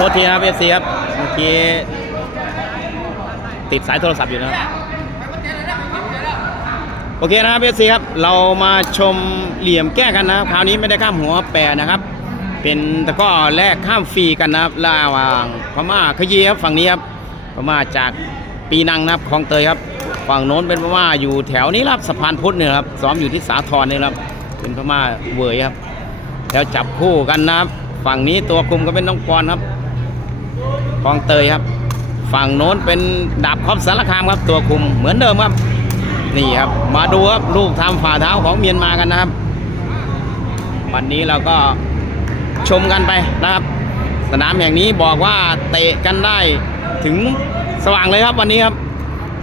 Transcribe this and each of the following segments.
ทษทีนะครับเอฟซีครับเมื่อกี้ติดสายโทรศัพท์อยู่นะโอเคนะครับเอฟซีครับเรามาชมเหลี่ยมแก้กันนะครับคราวนี้ไม่ได้ข้ามหัวแปรนะครับ เป็นตะก้อแรกข้ามฟรีกันนะครับระหว่างพม่าขยีครับฝั่งนี้ครับพม่าจากปีนังนะครับคลองเตยครับฝั่งโน้นเป็นพม่าอยู่แถวนี้ครับสะพานพุทธเนี่ยครับซ้อมอยู่ที่สาทรเนี่ยครับเป็นพม่าเวยครับ แล้วจับคู่กันนะครับฝั่งนี้ตัวกลุ่มก็เป็นน้องปอนครับ คลองเตยครับ ฝั่งโน้นเป็นดาบครอบสารคามครับ ตัวคุมเหมือนเดิมครับ นี่ครับ มาดูครับลูกทำฝ่าเท้าของเมียนมากันนะครับ วันนี้เราก็ชมกันไปนะครับ สนามแห่งนี้บอกว่าเตะกันได้ถึงสว่างเลยครับวันนี้ครับ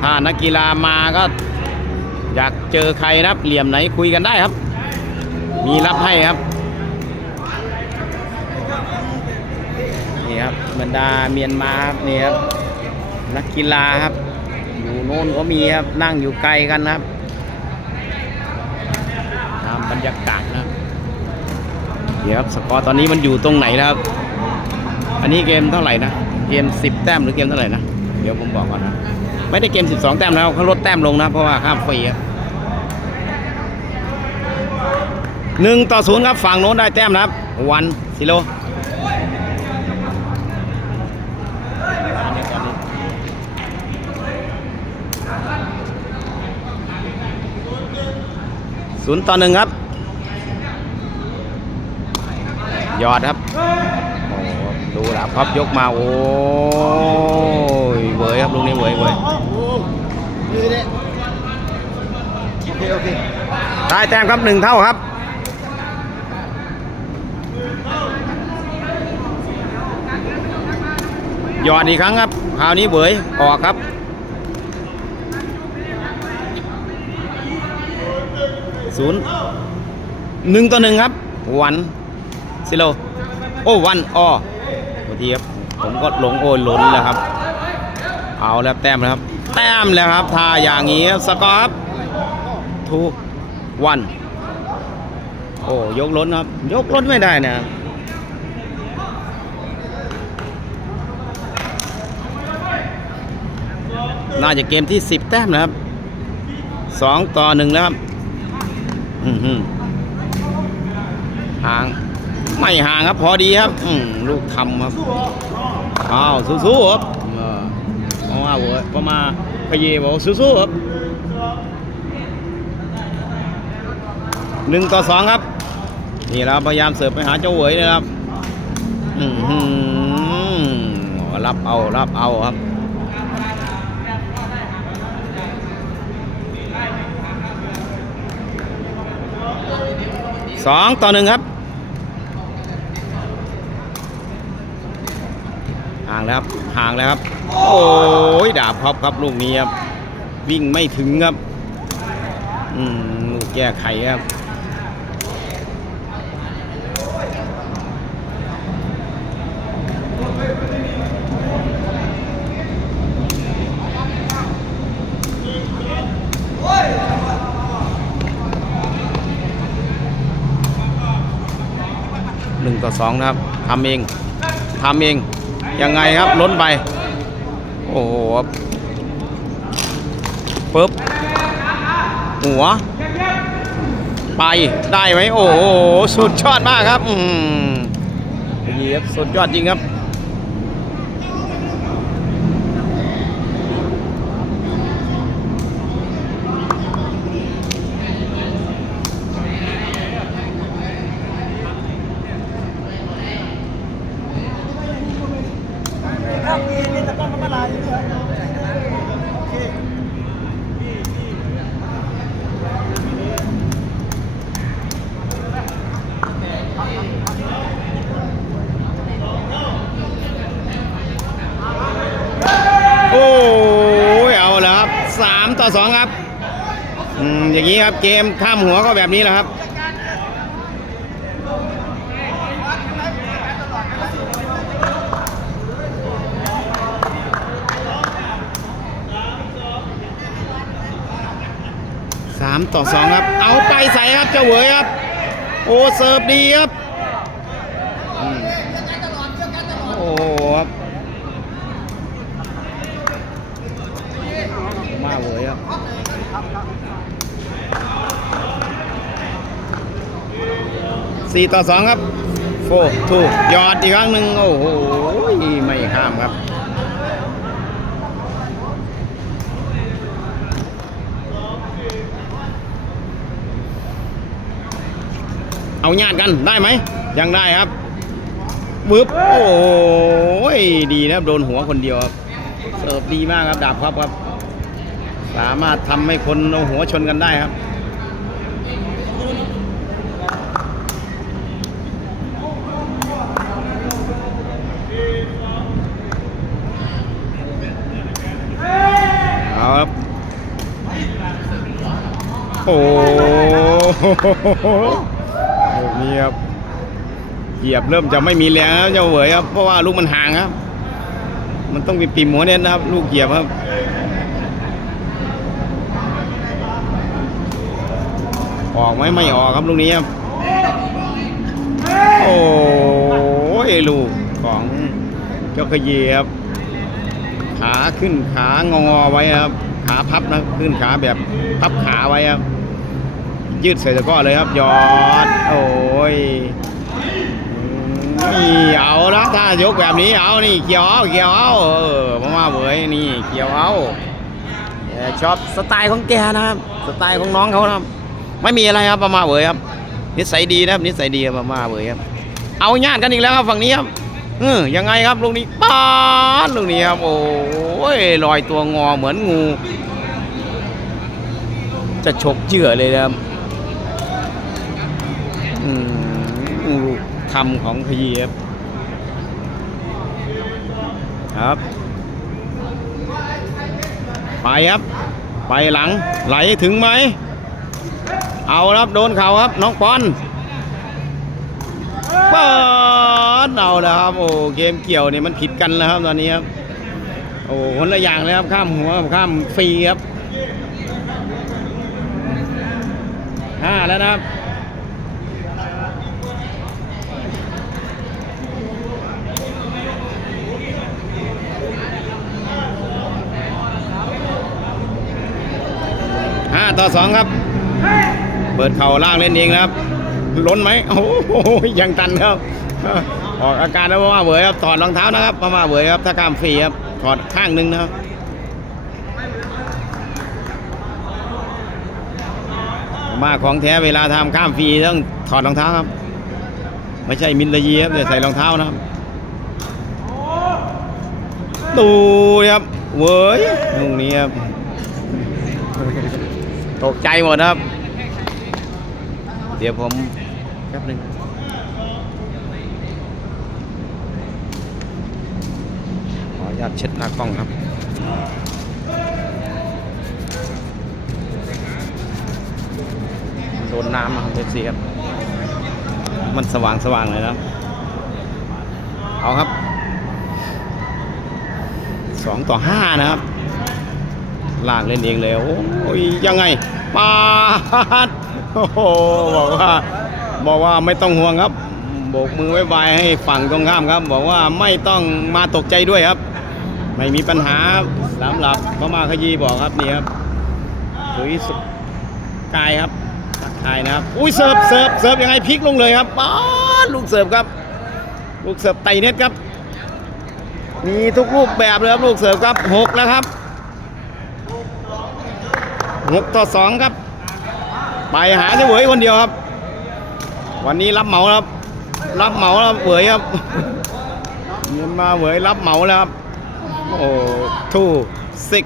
ถ้านักกีฬามาก็อยากเจอใครนะครับ เหลี่ยมไหนคุยกันได้ครับ มีรับให้ครับ นี่ครับบรรดาเมียนมาครับนี่ครับนักกีฬาครับ อยู่โน่นก็มีครับนั่งอยู่ไกลกันครับตามบรรยากาศนะครับเดี๋ยวครับสกอร์ตอนนี้มันอยู่ตรงไหนนะครับ อันนี้เกมเท่าไหร่นะเกม 10 แต้มหรือเกมเท่าไหร่นะเดี๋ยวผมบอกก่อนนะไม่ได้เกม 12 แต้มแล้วเขาลดแต้มลงนะเพราะว่าข้ามฟรีครับหนึ่งต่อศูนย์ครับฝั่งโน้นได้แต้มนะครับ วันซิโล ศูนย์ต่อหนึ่งครับ ยอดครับ โอ้ดูดาบครับยกมา โอ้ยเวยครับลูกนี้เวยเวยนี่เนี่ยโอเคโอได้แต้มครับหนึ่งเท่าครับยอดอีกครั้งครับคราวนี้เวยออกครับ ศูนย์หนึ่งต่อหนึ่งครับ วันซิโล โอ้วันอ้อบางทีครับ ผมก็หลงโอยหลนแล้วครับ เอาแล้วแต้มแล้วครับ แต้มแล้วครับถ้าอย่างนี้สกอร์ครับทูวันโอ้ยกล้นครับ ยกล้นไม่ได้นะครับน่าจะเกมที่ 10 แต้มนะครับ 2 ต่อ 1 แล้วครับ ห่าง ไม่ห่างครับ พอดีครับ อืลูกทำครับ อ้าว สู้ๆครับเออเพราะว่าเว้ยพระมาพเยบอกสู้ๆครับหนึ่งต่อสองครับ นี่เราพยายามเสิร์ฟไปหาเจ้าเหวยนะครับ อือหือรับเอา รับเอาครับ สองต่อหนึ่งครับห่างแล้วครับห่างแล้วครับ โอ้ยดาบพับครับลูกนี้ครับวิ่งไม่ถึงครับ อืมลูกแก้ไขครับ ต่อสองนะครับทำเองทำเองยังไงครับล้นไป โอ้โหปึ๊บหัว ไปได้ไหมโอ้โหสุดยอดมากครับอืมเยียบสุดยอดจริงครับมีมีตะกร้อมาลายอยู่ด้วยโอเค โอ้ยเอาแล้วครับสามต่ อสองครับอืมอย่างนี้ครับเกมข้ามหัวก็แบบนี้แหละครับสามต่อสองครับ เอาไปใส่ครับเจ้าเหวยครับ โอ้เสิร์ฟดีครับอืมโอ้ สี่ต่อสองครับโฟถูกยอดอีกครั้งหนึ่งโอ้โหไม่ข้ามครับเอาญาติกันได้ไหมยังได้ครับบึ๊บโอ้ยดีนะครับโดนหัวคนเดียวครับเสิร์ฟดีมากครับดาบครับครับ สามารถทำให้คนเอาหัวชนกันได้ครับ ครับ โอ้โหลูกนี้ครับ เหยียบเริ่มจะไม่มีแรงแล้วเจ้าเหวยครับ เพราะว่าลูกมันห่างครับ มันต้องมีปีมหัวเน้นนะครับ ลูกเหยียบครับออกไหมไม่ออกครับลูกนี้ครับ โอ้ยลูกของเจ้าขยีครับ ขาขึ้นขางองอไว้ครับ ขาพับนะขึ้นขาแบบพับขาไว้ครับ ยืดใส่ตะก้อเลยครับยอด โอ้ยนี่เอาละถ้ายกแบบนี้เอานี่เกี่ยวเอาเกี่ยวเอาเออมามาเบยนี่เกี่ยวเอาชอบสไตล์ของแกนะครับสไตล์ของน้องเขานะครับ ไม่มีอะไรครับมามาเบยครับนิสัยดีนะครับนิสัยดีครับมามาเบยครับเอาญาติกันอีกแล้วครับฝั่งนี้ครับ เออยังไงครับลูกนี้ป๊าดลูกนี้ครับโอ้ยลอยตัวงอเหมือนงู จะฉกเจือเลยนะครับอืมลูกทำของขยีครับครับไปครับ ไปหลังไหลถึงไหม เอาครับโดนเข่าครับน้องปอน ปอนเอาแล้วครับโอ้เกมเกี่ยวเนี่ยมันผิดกันแล้วครับตอนนี้ครับโอ้คนละอย่างเลยครับข้ามหัวข้ามฟรีครับห้าแล้วนะครับห้าต่อสองครับ เปิดเข่าล่างเล่นเองนะครับ ล้นไหมโอ้โหยังตันครับ ออกอาการแล้วว่าเบยครับถอดรองเท้านะครับประมาเบยครับถ้าข้ามฟรีครับถอดข้างหนึ่งนะครับมาของแท้เวลาทำข้ามฟรีต้องถอดรองเท้าครับ ไม่ใช่มินตะยีครับแต่ใส่รองเท้านะครับดูครับเว้ยตรงนี้ครับตกใจหมดครับ เดี๋ยวผม แป๊บหนึงขออนุญาตเช็ดหน้ากล้องครับโดนน้ำนะครับเอฟซีครับ มันสว่างสว่างเลยนะเอาครับสองต่อห้านะครับ ลากเล่นเองเลยโอ้ยยังไงปาดโอ้โหบอกว่า บอกว่าไม่ต้องห่วงครับโบกมือไว้บายให้ฝั่งตรงข้ามครับ บอกว่าไม่ต้องมาตกใจด้วยครับ ไม่มีปัญหาสำหรับพม่าขยีบอกครับนี่ครับถุยสุกายครับทักทายนะครับ อุ้ยเสิร์ฟเสิร์ฟเสิร์ฟยังไงพลิกลงเลยครับป้าลูกเสิร์ฟครับ ลูกเสิร์ฟไตเน็ตครับ มีทุกรูปแบบเลยครับลูกเสิร์ฟครับหกแล้วครับหกต่อสองครับ ไปหาเฉวยคนเดียวครับ วันนี้รับเหมาครับ รับเหมาแล้วเหวยครับเงินมาเหวยรับเหมาแล้วครับ โอ้ทูสิก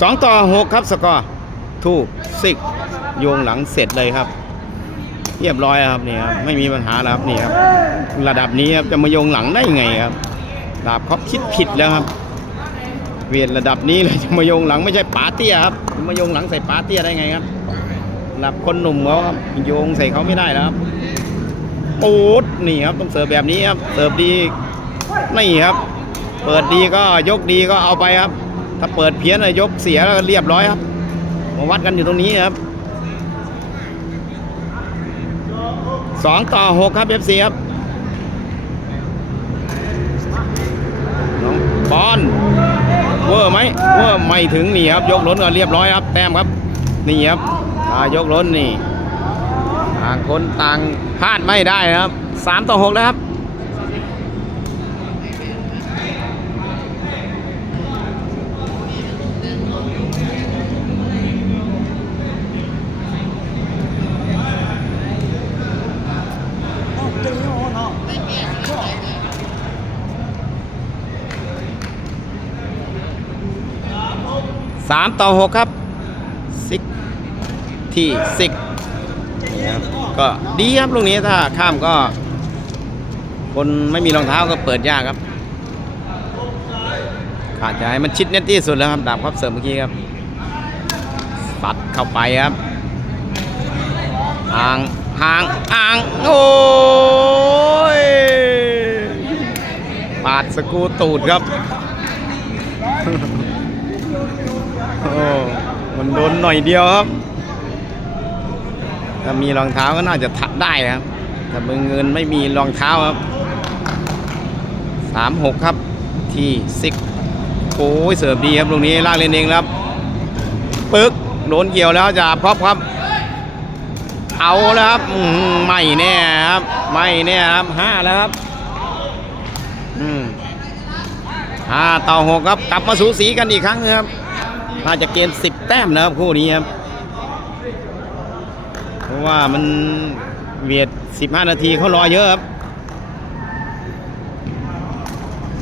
สองต่อหกครับสกอร์ทูสิกโยงหลังเสร็จเลยครับเรียบร้อยครับนี่ครับไม่มีปัญหาแล้วครับนี่ครับ ระดับนี้ครับจะมาโยงหลังได้ไงครับดาบเขาคิดผิดแล้วครับ วียนระดับนี้เลยมายงหลังไม่ใช่ป๋าเตี้ยครับมายงหลังใส่ป๋าเตี้ยได้ไงครับระดับคนหนุ่มเขาครับโยงใส่เขาไม่ได้แล้วครับปูดนี่ครับต้องเสิร์ฟแบบนี้ครับเสิร์ฟดีนี่ครับ เปิดดีก็ยกดีก็เอาไปครับ ถ้าเปิดเพี้ยนยกเสียแล้วเรียบร้อยครับมาวัดกันอยู่ตรงนี้ครับสองต่อหกครับเอฟซีครับน้องบอล เวอร์ไหมเวอร์ไม่ถึงนี่ครับ ยกล้นก็เรียบร้อยครับแต้มครับ นี่ครับอ่ายกล้นนี่ ต่างคนต่างพลาดไม่ได้นะครับสามต่อหกนะครับ สามต่อหกครับซิกที่ซิกนี่ครับก็ดีครับลูกนี้ถ้าข้ามก็ คนไม่มีรองเท้าก็เปิดยากครับ ขาดให้มันชิดเน็ตที่สุดแล้วครับดาบครับเสริมเมื่อกี้ครับปัดเข้าไปครับห่างห่างห่างโอ้ยปาดสกูตูดครับ โอ้มันโดนหน่อยเดียวครับ ถ้ามีรองเท้าก็น่าจะทัดได้ครับ แต่มือเงินไม่มีรองเท้าครับสามหกครับ ที่ซิกโอ้ยเสิร์ฟดีครับตรงนี้ลากเล่นเองครับปึ๊กโดนเกี่ยวแล้วจะพอบครับ เอาแล้วครับไม่แน่ครับ ไม่แน่ครับห้าแล้วครับอืมห้าต่อหกครับ กลับมาสูสีกันอีกครั้งครับ น่าจะเกณฑ์สิบแต้มนะครับคู่นี้ครับ เพราะว่ามันเวียดสิบห้านาทีเขารอเยอะครับ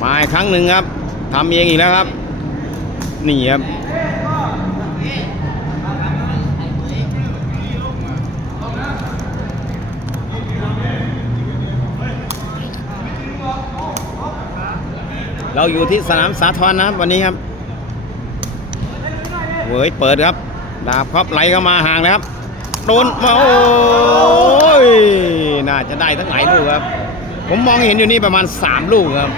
มาอีกครั้งหนึ่งครับทำเองอีกแล้วครับ นี่ครับเราอยู่ที่สนามสาทรนะครับวันนี้ครับ วยเปิดครับ ดาบครับไหลเข้ามาห่างนะครับ โดนมาโอ้ยน่าจะได้ทั้งหลายลูกครับ ผมมองเห็นอยู่นี่ประมาณ 3 ลูกครับ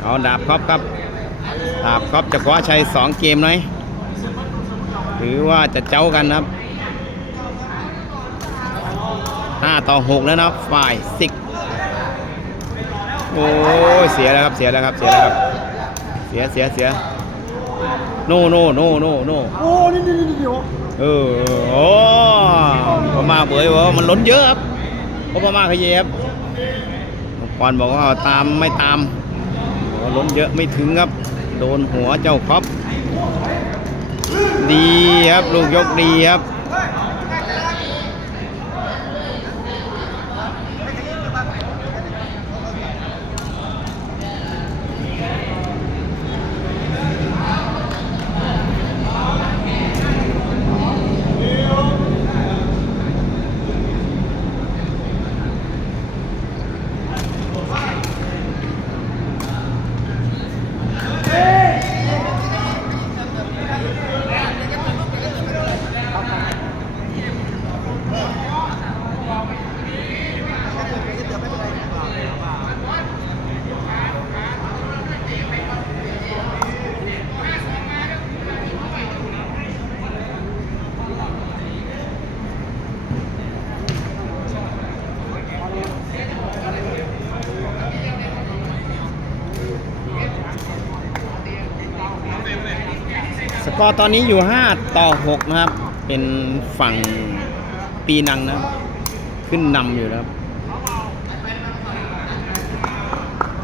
เอาดาบครับครับ ดาบครับจะคว้าชัย2เกมไหมถือว่าจะเจ้ากันครับ 5 ต่อ 6 แล้วนะฝ่ายสิกโอ้ยเสียแล้วครับเสียแล้วครับเสียแล้วครับเสียเสียเสียโน่โน่โน่โน่โน่โอ้นี่นี่นี่นี่โอ้เออเออโอ้พม่าเบยว่ามันล้นเยอะครับเพราะพม่าขยี้ครับปอนบอกว่าตามไม่ตามบอกว่าล้นเยอะไม่ถึงครับ โดนหัวเจ้าครอบดีครับลูกยกดีครับ ส กอร์ตอนนี้อยู่ 5 ต่อ 6 นะครับ เป็นฝั่งปีนังนะ ขึ้นนำอยู่นะครับ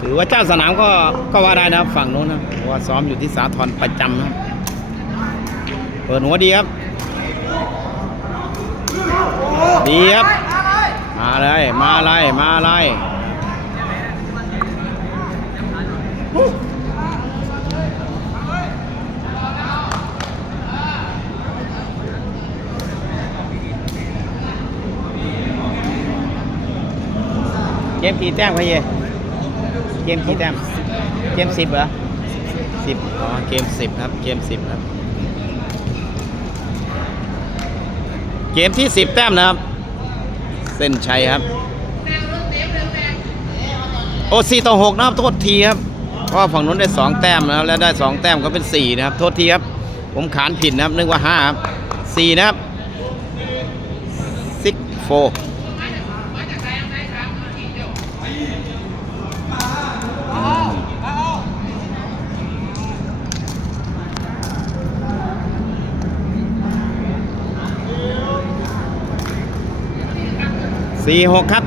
ถือว่าเจ้าสนามก็ก็ว่าได้นะครับ ฝั่งโน้นนะว่าซ้อมอยู่ที่สาทรประจำนะ เปิดหัวดีครับ ดีครับ มาเลย มาเลย มาเลย เกมกี่แต้มครับเยเกมกี่แต้ม เกมสิบเหรอสิบอ๋อ เกมสิบครับ เกมสิบครับ เกมที่สิบแต้มนะครับ เส้นชัยครับ โอ้สี่ต่อหกนะครับ โทษทีครับ เพราะฝั่งนู้นได้สองแต้มนะครับ แล้วได้สองแต้มก็เป็นสี่นะครับ โทษทีครับ ผมขานผิดนะครับ นึกว่าห้าครับสี่นะครับซิก สี่หกครับ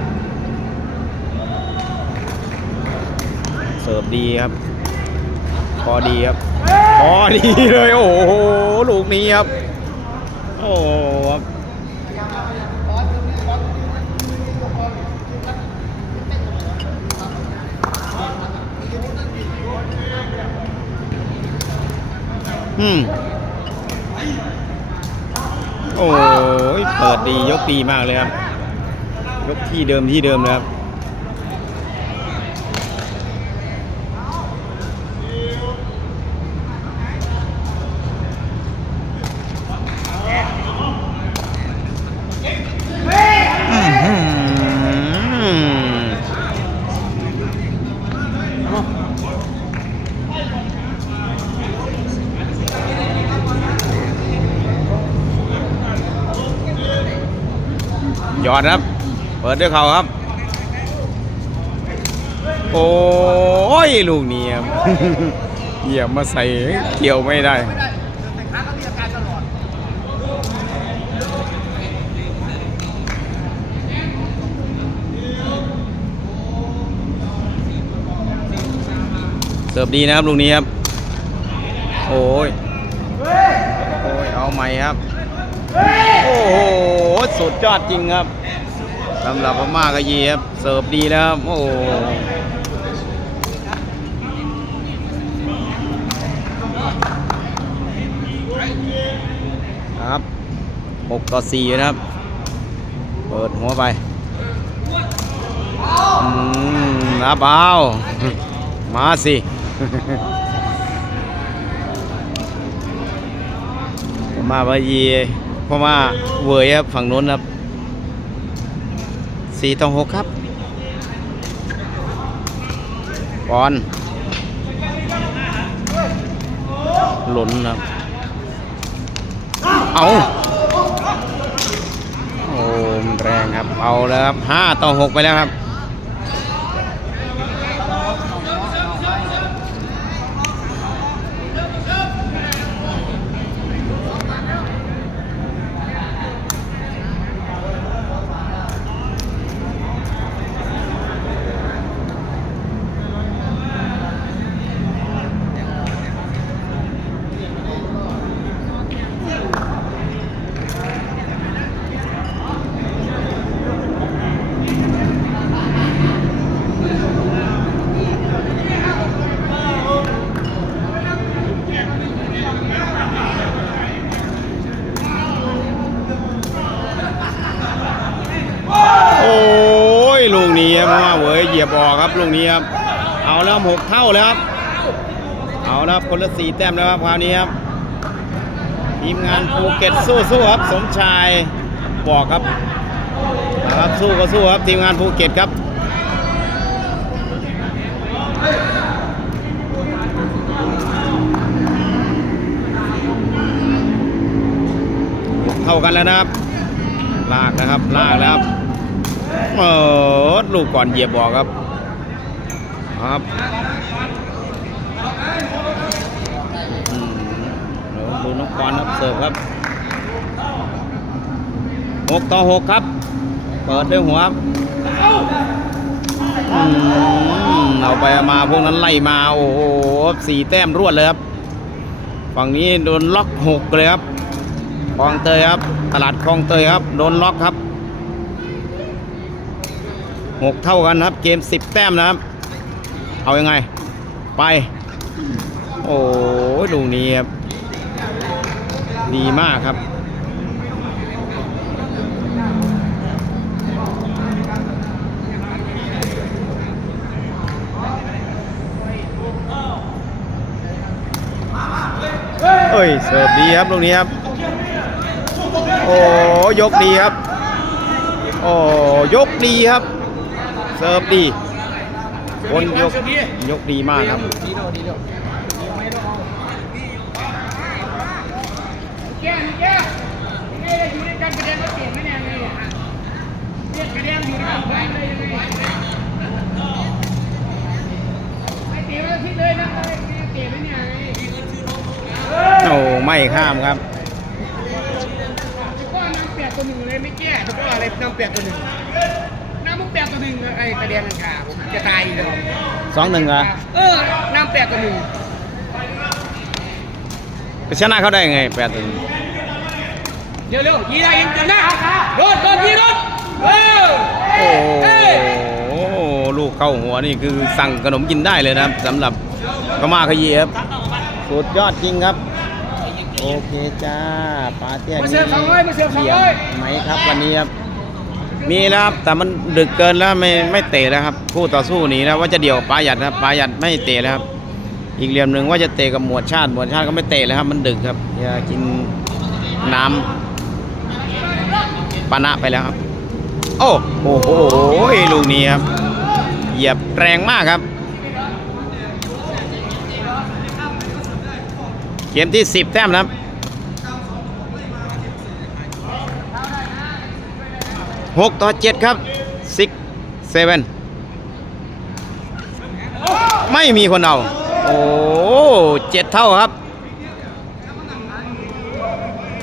เสิร์ฟดีครับ พอดีครับ พอดีเลย โอ้โห ลูกนี้ครับ โอ้โหครับอืมโอ้ยเปิดดียกดีมากเลยครับ ยกที่เดิมที่เดิมเลยครับย้อหือหยอดครับ เปิดด้วยเขาครับ โอ้ยลูกนี้ครับเหยียบมาใส่เกี่ยวไม่ได้เสิร์ฟดีนะครับลูกนี้ครับ โอ้ย โอ้ย เอาใหม่ครับ โอ้โห สุดยอดจริงครับ สำหรับพม่ากะยีครับ เสิร์ฟดีแล้วครับโอ้โหครับ 6 ต่อ 4 นะครับ เปิดหัวไปอืมนับเอามาสิมาบายีพราะว่าเวยครับฝั่งนู้นครับ สี่ต่อหกครับบอลหล่นครับเอาโอ้แรงครับ เอาแล้วครับห้าต่อหกไปแล้วครับ โอ้ยลูกนี้ครับว่าเว้ยเหยียบออก ครับลูกนี้ครับ เอาแล้วหกเท่าแล้วครับ เอาแล้วคนละสี่แต้มแล้วครับคราวนี้ครับ ทีมงานภูเก็ตสู้สู้ครับ สมชายบอกครับนะครับสู้ก็สู้ครับทีมงานภูเก็ตครับเท่ากันแล้วนะครับ ลากนะครับ ลากแล้วครับเออลูกก่อนเหยียบบอกครับ ครับเดี๋ยวดูน้องกรครับเสิร์ฟครับหกต่อหกครับ เปิดด้วยหัวครับเอาไปมาพวกนั้นไล่มา โอ้โหสี่แต้มรวดเลยครับ ฝั่งนี้โดนล็อกหกเลยครับคลองเตยครับ ตลาดคลองเตยครับ โดนล็อกครับหกเท่ากันครับ เกมสิบแต้มนะครับ เอายังไง ไป โอ้ลูกนี้ครับ ดีมากครับ เอ้ย เสิร์ฟดีครับลูกนี้ครับ โอ้ยกดีครับ โอ้ยกดีครับ เสิร์ฟดี คนยกยกดีมากครับแก้แก้แก้อยู่ด้วยกันประเด็นรถเสียงไม่แน่เลยอะโอ้ไม่ข้ามครับก็น้ำเปียกตัวหนึ่งเลยไม่แก้แล้วก็อะไรน้ำเปียกตัวหนึ่งน้ำมุกเปียกตัวหนึ่งไอ้กระเดียงกาผม จะตายอยู่เลยสองหนึ่งเหรอเออน้ำเปียกตัวหนึ่งไปชนะเขาได้ไงแปดหนึ่งเร็วเร็วยีได้ยิงจังนะโดดโดดยีโดดเออโอ้เอ้ยโหลูกเข้าหัวนี่คือสั่งขนมกินได้เลยนะครับสำหรับพม่าขยี้ครับสุดยอดจริงครับ โอเคจ้าปาเตี้ยมาเสิร์ฟสองร้อยมาเสิร์ฟสองร้อยไหมครับวันนี้ครับ มีแล้วครับแต่มันดึกเกินแล้วไม่ไม่เตะแล้วครับคู่ต่อสู้หนีแล้วว่าจะเดี่ยวปลาหยัดครับปลาหยัดไม่เตะแล้วครับ อีกเหลี่ยมหนึ่งว่าจะเตะกับหมวดชาติหมวดชาติก็ไม่เตะแล้วครับ มันดึกครับอย่ากินน้ำปานะไปแล้วครับ โอ้โอ้โหลูกนี้ครับเหยียบแรงมากครับ เกมที่ 10 แต้มนะครับ 6 ต่อ 7 ครับ 6 7 ไม่มีคนเอา โอ้เจ็ดเท่าครับ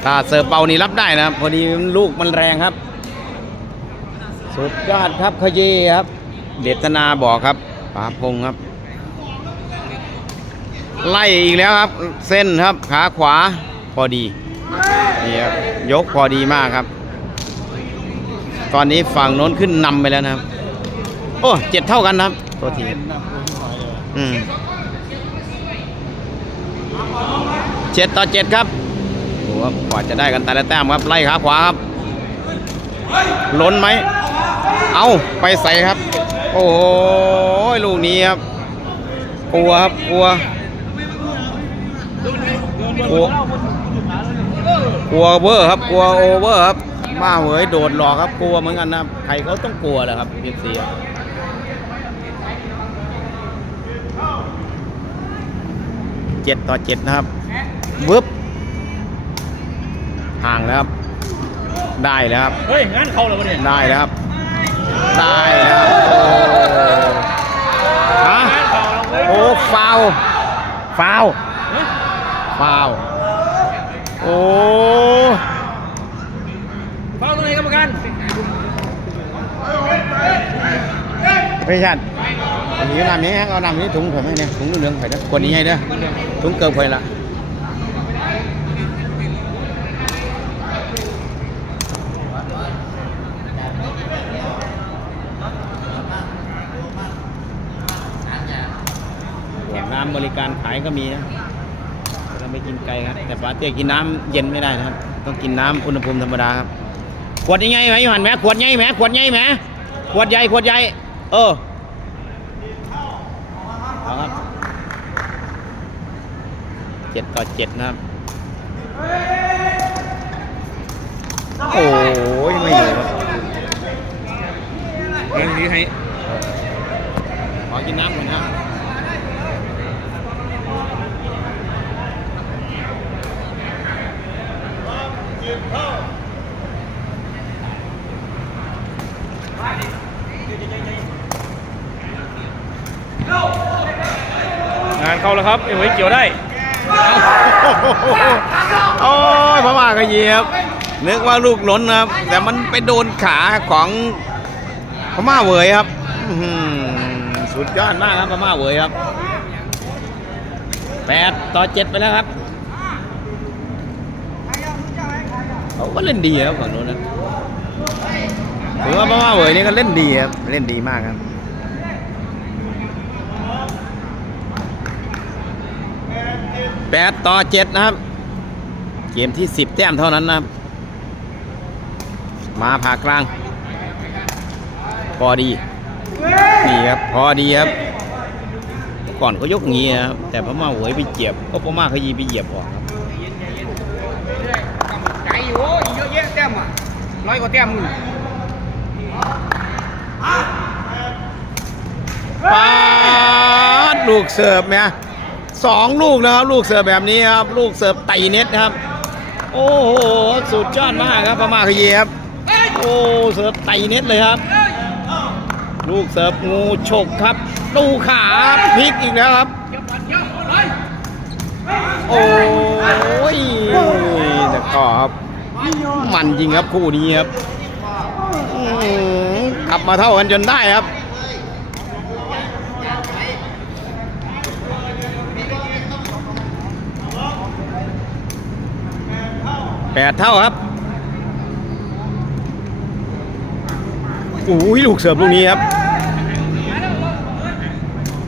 ถ้าเสิร์ฟเบานี่รับได้นะครับ พอดีลูกมันแรงครับ สุดยอดครับขยี้ครับ เดชนาบอกครับป๋าพงครับ ไล่อีกแล้วครับ เส้นครับขาขวาพอดีนี่ครับยกพอดีมากครับ ตอนนี้ฝั่งโน้นขึ้นนำไปแล้วนะครับ โอ้เจ็ดเท่ากันนะครับตัวทีอืมเจ็ดต่อเจ็ดครับโอ้ครับกว่าจะได้กันแต่ละแต้มครับไล่ขาขวาครับล้นไหม เอาไปใส่ครับ โอ้โหลูกนี้ครับกลัวครับกลัวกลัวกลัวเวอร์ครับกลัวโอเวอร์ครับ มาเหวยโดดหลอกครับกลัวเหมือนกันนะครับใครเขาต้องกลัวแหละครับเบียซีเจ็ดต่อเจ็ดนะครับวึบห่างแล้วครับ ได้แล้วครับ เฮ้ยงั้นเขาเลยเนี่ยได้แล้วครับ ได้แล้วโอ้ฮะโอ้ฟาวล์ฟาวล์ฟาวล์โอ้ เฝ้าตรงไหนกรรมการ ไม่ใช่อันนี้น้ำนี้เอานำนี้ถุงเผื่อไหมเนี่ยถุงเหลืองๆไผ่เด้อคนนี้ให้เด้อถุงเกิบไผ่ละน้ำบริการขายก็มีนะเราไม่กินไกลครับ แต่ปาเต้กินน้ำเย็นไม่ได้นะครับ ต้องกินน้ำอุณหภูมิธรรมดาครับ ขวดยังไงไหมหันแหมขวดใหญ่แหมขวดใหญ่แหมขวดใหญ่ขวดใหญ่ เออเอาครับเจ็ดต่อเจ็ดนะครับ โอ้ยไม่อยู่ครับเรื่องนี้ให้ ขอกินน้ำก่อนนะครับ งานเข้าแล้วครับไอ้หวยเกี่ยวได้โอ้ยพม่าก็เหยียบนึกว่าลูกหล้นนะครับ แต่มันไปโดนขาของพม่าเวยครับสุดยอดมากครับพม่าเวยครับแปดต่อเจ็ดไปแล้วครับเขาก็เล่นดีครับฝั่งโน้นนะถือว่าพม่าเวยนี่ก็เล่นดีครับเล่นดีมากครับ แปดต่อเจ็ดนะครับ เกมที่ 10 แต้มเท่านั้นนะครับ มาผ่ากลาง พอดี นี่ครับ พอดีครับ ก่อนเขายกอย่างงี้นะครับ แต่พม่าเหวยไปเหยียบ ก็พม่าเขายีไปเหยียบออกครับใจอยู่เยอะแยะแต้มอะร้อยกว่าแต้มมึงปาดลูกเสิร์ฟเนี่ย สองลูกนะครับ ลูกเสิร์ฟแบบนี้ครับ ลูกเสิร์ฟไต่เน็ตครับ โอ้โหสุดยอดมากครับพม่าขยีครับโอ้เสิร์ฟไต่เน็ตเลยครับ ลูกเสิร์ฟงูฉกครับดูขาพลิกอีกแล้วครับ โอ้ยแต่ก็ครับมันจริงครับคู่นี้ครับกลับมาเท่ากันจนได้ครับ แปดเท่าครับอุ้ยลูกเสิร์ฟลูกนี้ครับ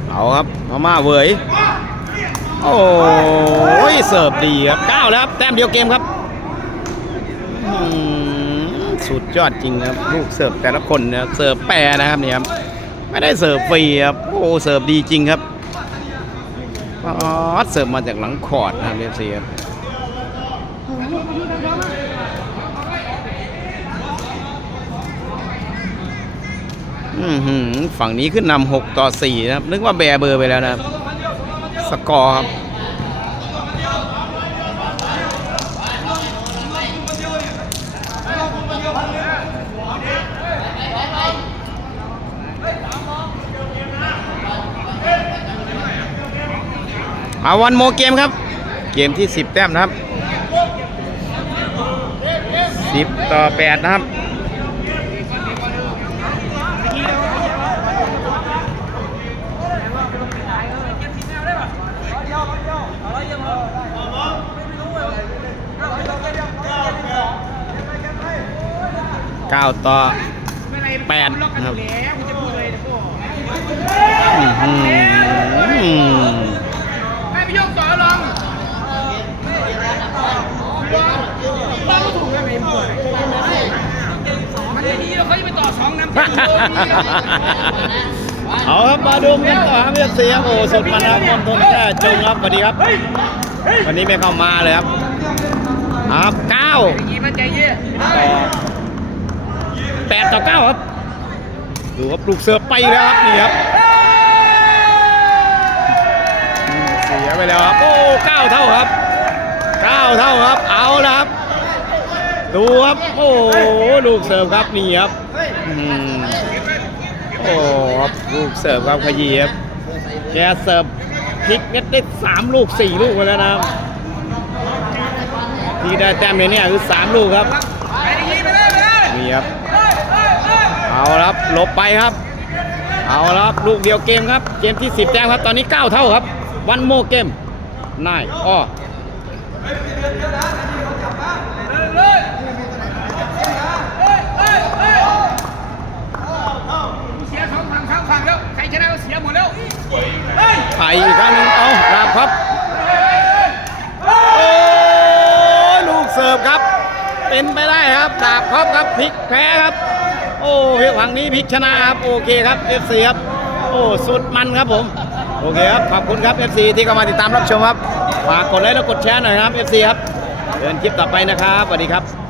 เอาครับพม่าเวยโอ้ยเสิร์ฟดีครับเก้าแล้วครับแต้มเดียวเกมครับ สุดยอดจริงครับ ลูกเสิร์ฟแต่ละคนเนี่ยเสิร์ฟแปรนะครับเนี่ยครับไม่ได้เสิร์ฟฟรีครับโอ้เสิร์ฟดีจริงครับอ๋อเสิร์ฟมาจากหลังคอร์ดนะครับเอฟซีครับ อือหือ ฝั่งนี้ขึ้นนำหกต่อสี่นะครับ นึกว่าแบเบอร์ไปแล้วนะครับ สกอร์ครับเอาวันโมเกมครับ เกมที่ 10 แต้มนะครับ 10 ต่อ 8 นะครับ 9 ต่อ 8 นะครับเอาครับมาดูกันต่อครับเอฟซียโอ้สุดมันครับคนทนแม่ได้จงครับสวัสดีครับ วันนี้ไม่เข้ามาเลยครับครับเก้า ยีมันใจเย็นต่อแปดต่อเก้าครับ ดูครับลูกเสือไปแล้วครับนี่ครับเสียไปแล้วครับ โอ้เก้าเท่าครับเก้าเท่าครับ เอาแล้วครับ ดูครับ โอ้ลูกเสิร์ฟครับนี่ครับอืมโอ้ครับลูกเสิร์ฟครับขยี้ครับแกเสิร์ฟพลิกเน็ตได้สามลูกสี่ลูกไปแล้วนะครับที่ได้แต้มในเนี่ยคือสามลูกครับ นี่ครับ เอาละครับหลบไปครับ เอาละครับลูกเดียวเกมครับ เกมที่ 10 แต้มครับ ตอนนี้ 9 เท่าครับ วันโมเกมนายอ้อเสียสองฝั่งสาฝั่งแล้วใครชนะเสียหมดแล้วไปอีกครั้งนึงเอาดาบครับ โอ้ยลูกเสิร์ฟครับ เป็นไปได้ครับ ดาบครับครับพลิกแพ้ครับ โอ้เพียงฝั่งนี้พลิกชนะครับ โอเคครับเอฟซีครับ โอ้สุดมันครับผม โอเคครับ ขอบคุณครับเอฟซีที่เข้ามาติดตามรับชมครับ ฝากกดไลค์และกดแชร์หน่อยครับเอฟซีครับ เดินคลิปต่อไปนะครับ สวัสดีครับ